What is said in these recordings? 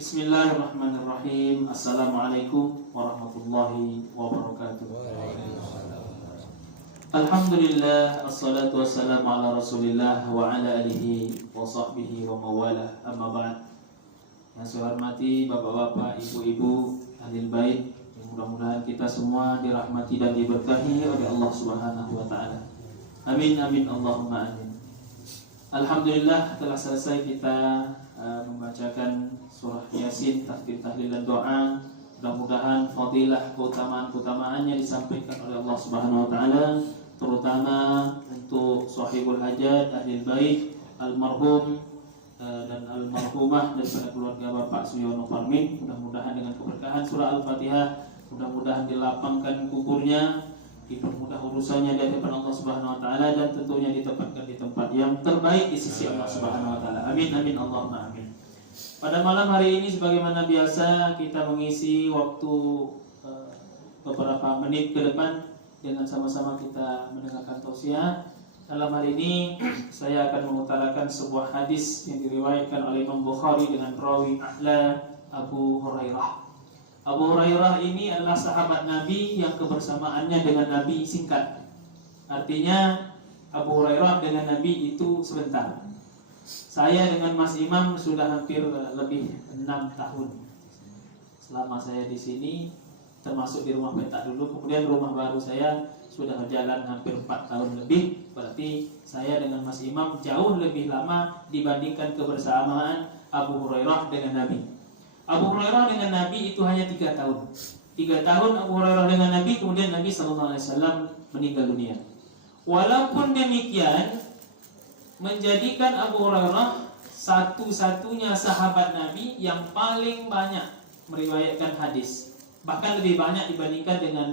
Bismillahirrahmanirrahim. Assalamualaikum warahmatullahi wabarakatuh. Alhamdulillah, assalatu wassalamu ala rasulillah wa ala alihi wa sahbihi wa mawalah, amma ba'd. Yang saya hormati bapak-bapak, ibu-ibu, ahlul bait, mudah-mudahan kita semua dirahmati dan diberkahi oleh Allah Subhanahu wa taala. Amin amin Allahumma amin. Alhamdulillah telah selesai kita membacakan surah Yasin, tahfidz, tahlil dan doa. Mudah-mudahan fadilah keutamaan-keutamaannya disampaikan oleh Allah Subhanahu wa taala, terutama untuk sahibul hajat, ahli bait, almarhum dan almarhumah daripada keluarga Bapak Suyono Parmin. Mudah-mudahan dengan keberkahan surah Al-Fatihah, mudah-mudahan dilapangkan kuburnya, dipermudah urusannya dari hadapan Allah Subhanahu wa taala, dan tentunya ditempatkan di tempat yang terbaik di sisi Allah Subhanahu wa taala. Amin amin Allahumma amin. Pada malam hari ini sebagaimana biasa kita mengisi waktu beberapa menit ke depan dengan sama-sama kita mendengarkan tausiah. Dalam hari ini saya akan mengutarakan sebuah hadis yang diriwayatkan oleh Imam Bukhari dengan rawi a'la Abu Hurairah. Abu Hurairah ini adalah sahabat Nabi yang kebersamaannya dengan Nabi singkat. Artinya Abu Hurairah dengan Nabi itu sebentar. Saya dengan Mas Imam sudah hampir lebih 6 tahun selama saya di sini, termasuk di rumah petak dulu. Kemudian rumah baru saya sudah berjalan hampir 4 tahun lebih. Berarti saya dengan Mas Imam jauh lebih lama dibandingkan kebersamaan Abu Hurairah dengan Nabi. Abu Hurairah dengan Nabi itu hanya 3 tahun. 3 tahun Abu Hurairah dengan Nabi, kemudian Nabi SAW meninggal dunia. Walaupun demikian, menjadikan Abu Hurairah satu-satunya sahabat Nabi yang paling banyak meriwayatkan hadis. Bahkan lebih banyak dibandingkan dengan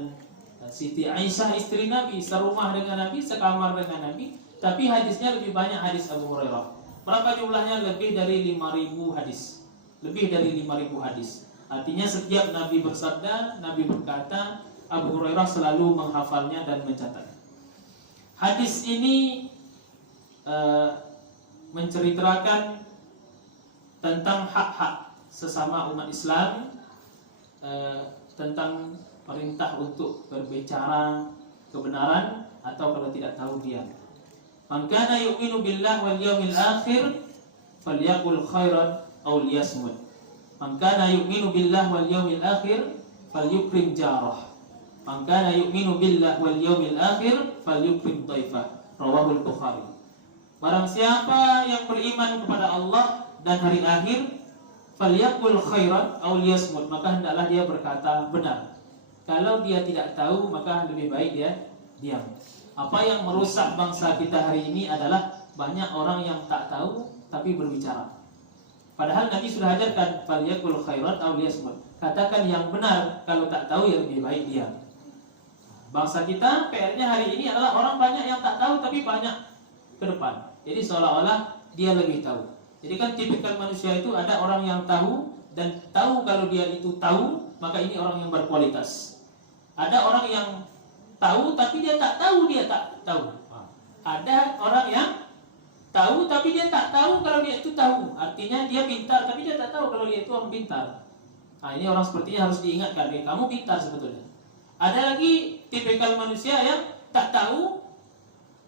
Siti Aisyah, istri Nabi, serumah dengan Nabi, sekamar dengan Nabi, tapi hadisnya lebih banyak hadis Abu Hurairah. Berapa jumlahnya? Lebih dari 5.000 hadis. Lebih dari 5.000 hadis. Artinya setiap Nabi bersabda, Nabi berkata, Abu Hurairah selalu menghafalnya dan mencatat. Hadis ini menceritakan tentang hak-hak sesama umat Islam, tentang perintah untuk berbicara kebenaran atau kalau tidak tahu diam. Man kana yu'minu billahi wal yawmil akhir falyaqul khairan aw liyasmut. Man kana yu'minu billahi wal yawmil akhir falyukrim jarah. Man kana yu'minu billahi wal yawmil akhir falyukrim dhaifah. Rawahul Bukhari. Barang siapa yang beriman kepada Allah dan hari akhir, falyaqul khairan aw liyasmut, maka hendaklah dia berkata benar. Kalau dia tidak tahu, maka lebih baik dia diam. Apa yang merusak bangsa kita hari ini adalah banyak orang yang tak tahu tapi berbicara. Padahal Nabi sudah ajarkan falyaqul khairan aw liyasmut. Katakan yang benar, kalau tak tahu ya lebih baik diam. Bangsa kita PR-nya hari ini adalah orang banyak yang tak tahu tapi banyak ke depan. Jadi seolah-olah dia lebih tahu. Jadi kan tipikal manusia itu ada orang yang tahu dan tahu kalau dia itu tahu, maka ini orang yang berkualitas. Ada orang yang tahu tapi dia tak tahu dia tak tahu. Ada orang yang tahu tapi dia tak tahu kalau dia itu tahu. Artinya dia pintar tapi dia tak tahu kalau dia itu orang pintar. Nah, ini orang sepertinya harus diingatkan, kamu pintar sebetulnya. Ada lagi tipikal manusia yang tak tahu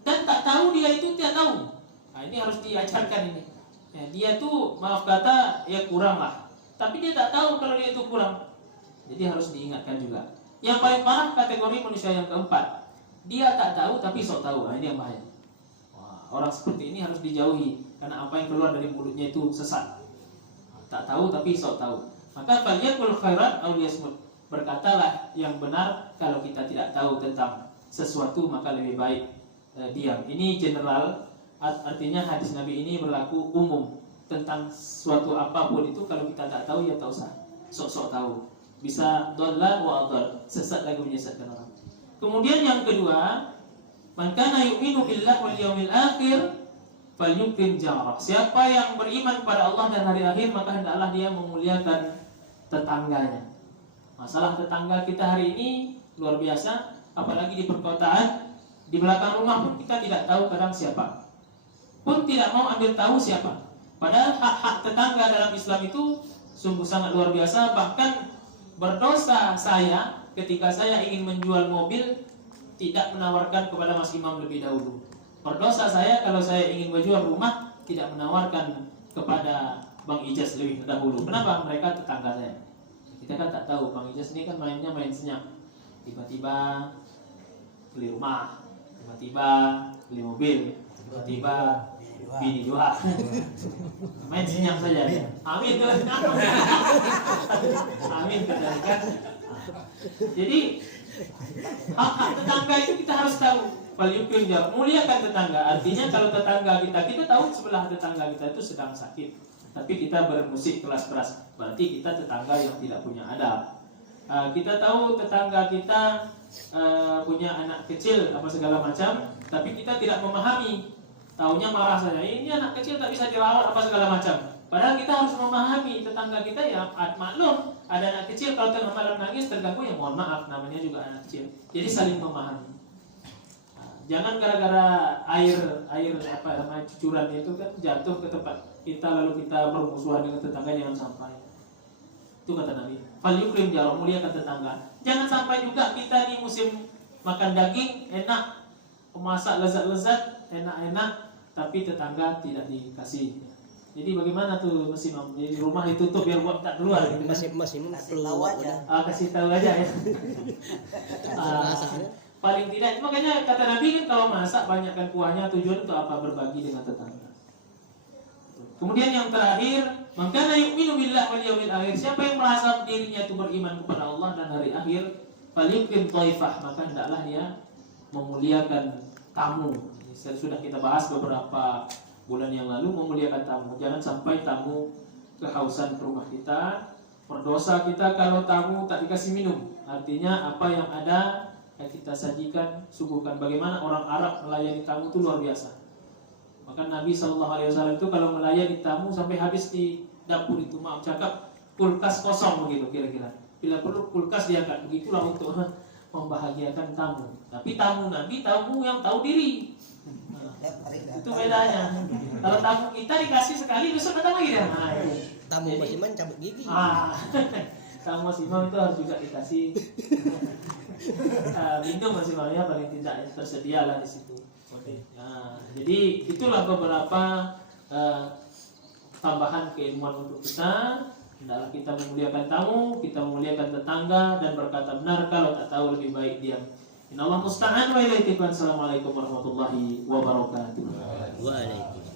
dan tak tahu dia itu tidak tahu. Nah, ini harus diajarkan ini. Ya, dia tuh maaf kata ya kurang lah, tapi dia tak tahu kalau dia itu kurang. Jadi harus diingatkan juga. Yang paling parah kategori manusia yang keempat, dia tak tahu tapi sok tahu. Nah, ini yang bahaya. Wah, orang seperti ini harus dijauhi karena apa yang keluar dari mulutnya itu sesat. Tak tahu tapi sok tahu. Maka falyaqul khairan aw liyasmut. Berkatalah yang benar kalau kita tidak tahu tentang sesuatu, maka lebih baik diam. Ini general. Artinya hadis Nabi ini berlaku umum tentang suatu apapun itu. Kalau kita tak tahu ya tak usah sok-sok tahu. Bisa dhalal wa adhal, sesat lagi menyesatkan orang. Kemudian yang kedua, man kana yu'minu billahi wal yawmil akhir falyukrim jarah. Siapa yang beriman kepada Allah dan hari akhir, maka hendaklah dia memuliakan tetangganya. Masalah tetangga kita hari ini luar biasa, apalagi di perkotaan. Di belakang rumah pun kita tidak tahu kadang siapa, pun tidak mau ambil tahu siapa. Padahal hak-hak tetangga dalam Islam itu sungguh sangat luar biasa. Bahkan berdosa saya ketika saya ingin menjual mobil tidak menawarkan kepada Mas Imam lebih dahulu. Berdosa saya kalau saya ingin menjual rumah tidak menawarkan kepada Bang Ijaz lebih dahulu. Kenapa? Mereka tetangga saya. Kita kan tak tahu, Bang Ijaz ini kan mainnya main senyap. Tiba-tiba beli rumah, tiba-tiba beli mobil, tiba-tiba bini dua. Main senyap saja ya. Amin tuh. Amin kan. Jadi hak-hak tetangga itu kita harus tahu. Falyukrim jar, muliakan tetangga. Artinya kalau tetangga kita tahu sebelah tetangga kita itu sedang sakit, tapi kita bermusik keras-keras, berarti kita tetangga yang tidak punya adab. Kita tahu tetangga kita punya anak kecil apa segala macam, tapi kita tidak memahami. Taunya marah saja, ini anak kecil tak bisa dirawat apa segala macam. Padahal kita harus memahami tetangga kita ya, maklum ada anak kecil kalau tengah malam nangis terganggu ya mohon maaf, namanya juga anak kecil. Jadi saling memahami. Jangan gara-gara air apa namanya cucuran itu kan jatuh ke tempat kita lalu kita bermusuhan dengan tetangga, jangan sampai. Itu kata Nabi. Falyukrim jar, muliakan tetangga. Jangan sampai juga kita di musim makan daging enak, masak lezat-lezat, enak-enak, tapi tetangga tidak dikasih. Jadi bagaimana tuh Mas Imam? Jadi rumah ditutup biar buat tak keluar gitu kan? Masih perlu tahu aja. Kasih tahu aja ya. Paling tidak, makanya kata Nabi kan kalau masak banyakkan kuahnya, tujuan untuk apa? Berbagi dengan tetangga. Kemudian yang terakhir, maka yu'minu billah wal yawmil akhir. Siapa yang merasa dirinya itu beriman kepada Allah dan hari akhir, falyukrim dhaifah, maka hendaklah dia memuliakan tamu. Sudah kita bahas beberapa bulan yang lalu, memuliakan tamu. Jangan sampai tamu kehausan ke rumah kita, berdosa kita kalau tamu tak dikasih minum. Artinya apa yang ada kita sajikan, suguhkan. Bagaimana orang Arab melayani tamu itu luar biasa. Maka Nabi SAW itu kalau melayani tamu sampai habis di dapur itu, maaf cakap, kulkas kosong begitu kira-kira. Bila perlu kulkas diangkat. Begitulah untuk membahagiakan tamu. Tapi tamu Nabi, tamu yang tahu diri. Itu bedanya. Kalau tamu kita dikasih sekali, besok datang lagi dah. Tamu Mas Imam cabut gigi. Tamu Mas Imam itu harus juga dikasih. Minum Mas Imamnya paling tidak tersedia lah di situ. Jadi itulah beberapa tambahan keilmuan untuk kita. Hendaklah kita memuliakan tamu, kita memuliakan tetangga dan berkata benar, kalau tak tahu lebih baik diam. Inallah musta'an wa ilaihi. Assalamualaikum warahmatullahi wabarakatuh. Waalaikumsalam.